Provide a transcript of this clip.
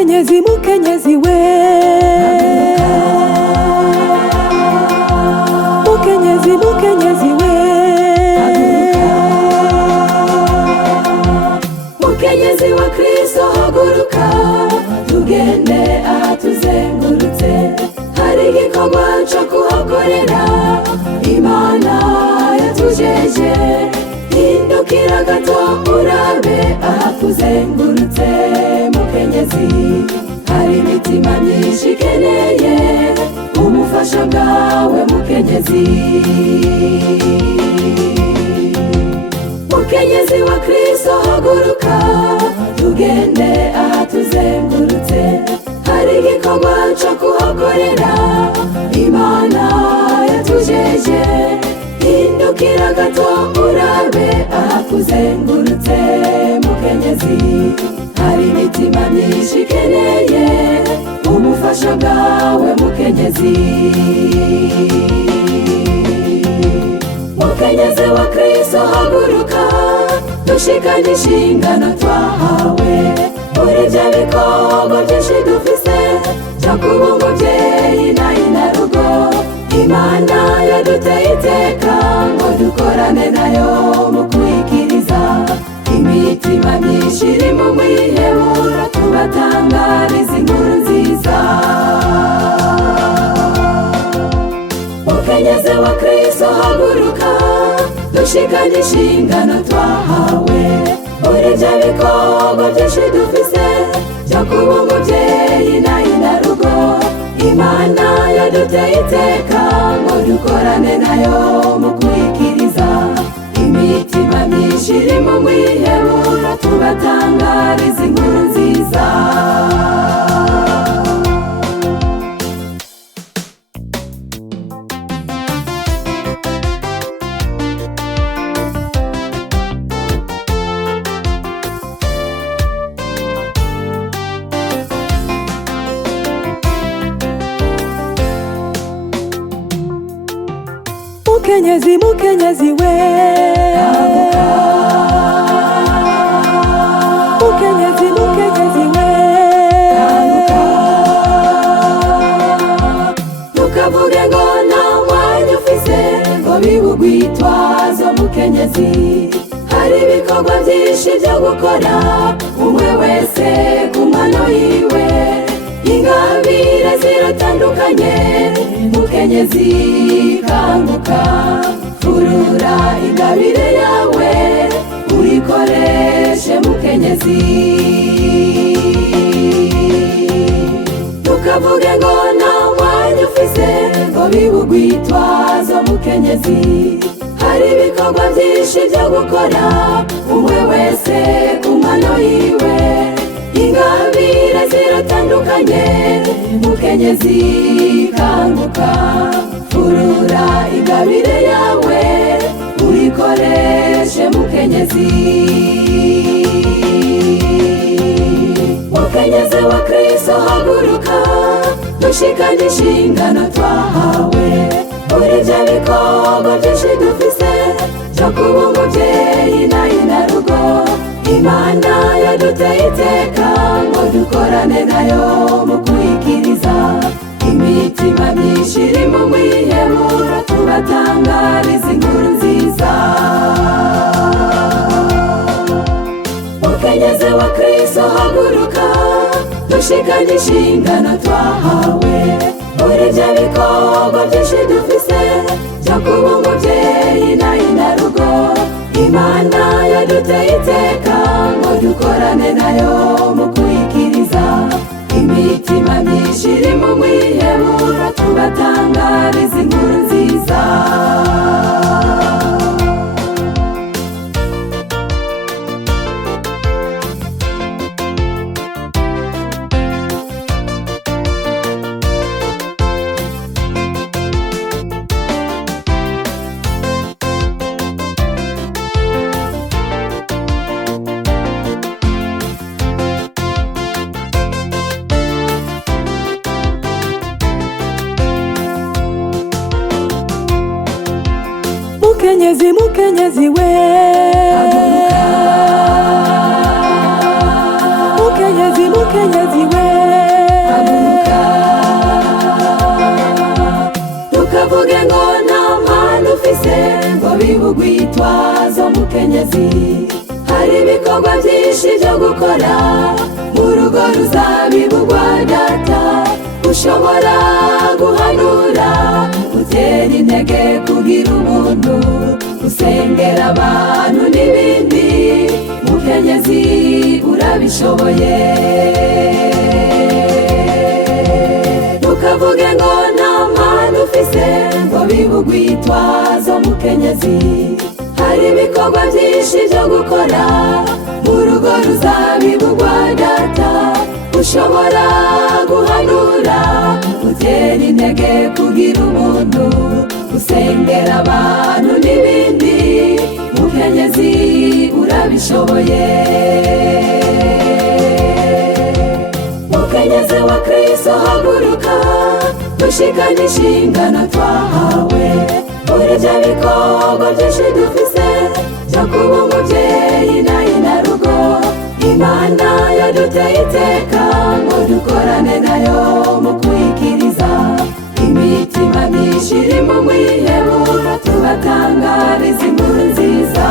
Mukenyezi, mukenyezi we, mukenyezi, mukenyezi we, mukenyezi wa Kristo haguruka, tugende atuzengurutse, hari igikorwa cyo kuhakorera, Imana yatujeje, hindukira gato urabe ahakuzengurutse. Mukenyezi, hari imitima myinshi ikeneye ubufasha bwawe mukenyezi. Mukenyezi wa Kristo haguruka, tugende ahatuzengurutse, hari igikorwa cyo kuhakorera, Imana yatujeje, hindukira gato urabe ahakuzengurutse. Mukenyezi, hari imitima myinshi ikeneye ubufasha bwawe mukenyezi. Mukenyezi wa Kristo haguruka, dushikane inshingano twahawe, muri bya bikorwa byinshi dufise byo kuba umuvyeyi n'inarugo, Imana yaduteye iteka ngo dukorane nayo mu kwikiriza. Imitima myinshi iri mu mwihebura, tubatangariza inkuru nziza. Mukenyezi wa Kristo haguruka, dushikane inshingano twahawe, muri bya bikorwa byinshi dufise byo kuba umuvyeyi n'inarugo, Imana yaduteye iteka ngo dukorane nayo mu kwikiriza. Imitima myinshi iri mu mwihebura, tubatangariza inkuru nziza. Mukenyezi, mukenyezi we, mukenyezi, mukenyezi we, ntukavuge ngo nta mwanya ufise ngo bibugwitwazo. Mukenyezi, hari ibikorwa byinshi byo gukora, umwe wese ku mano yiwe, ingabire ziratandukanye. Mukenyezi kanguka, furura ingabire yawe uyikoreshe mukenyezi. Ntukavuge ngo nta mwanya ufise ngo bibugwitwazo. Mukenyezi, hari ibikorwa byinshi byo gukora, umwe wese ku mano yiwe, ingabire ziratandukanye. Mukenyezi kanguka, furura ingabire yawe uyikoreshe mukenyezi. Mukenyezi wa Kristo haguruka, dushikane inshingano twahawe, muri bya bikorwa byinshi dufise byo kuba umuvyeyi n'inarugo, Imana yaduteye iteka ngo dukorane nayo mu kwikiriza. Imitima myinshi iri mu mwihebura, tubatangariza inkuru nziza. Mukenyezi wa Kristo haguruka, dushikane inshingano twahawe, muri bya bikorwa byinshi dufise byo kuba umuvyeyi n'inarugo, Imana yaduteye iteka ngo dukorane nayo mu kwikiriza. Imitima myinshi iri mu mwihebura, tubatangariza inkuru nziza. Mukenyezi, mukenyezi we, mukenyezi, mukenyezi we. ntukavuge ngo nta mpano ufise ngo bibe urwitwazo mukenyezi. Hari ibikorwa byinshi byo gukora mu rugo ruzabibu rwa data. Ushobora guhanura, gutera intege, kugira ubuntu, gusengera abantu n'ibindi. Mukenyezi urabishoboye. Ntukavuge ngo nta mpano ufise ngo bibe urwitwazo mukenyezi. Hari ibikorwa byinshi byo gukora mu rugo ruzabibu rwa data. Ushobora guhanura, gutera intege, kugira ubuntu, gusengera abantu n'ibindi. Mukenyezi urabishoboye. Mukenyezi wa Kristo haguruka, dushikane inshingano twahawe. Muri bya bikorwa byinshi dufise byo kuba umubyeyi n'inarugo, Imana yaduteye iteka ngo dukorane nayo mu kuyikiriza. Imitima myinshi iri mu mwiheburo, tubatangariza inkuru nziza.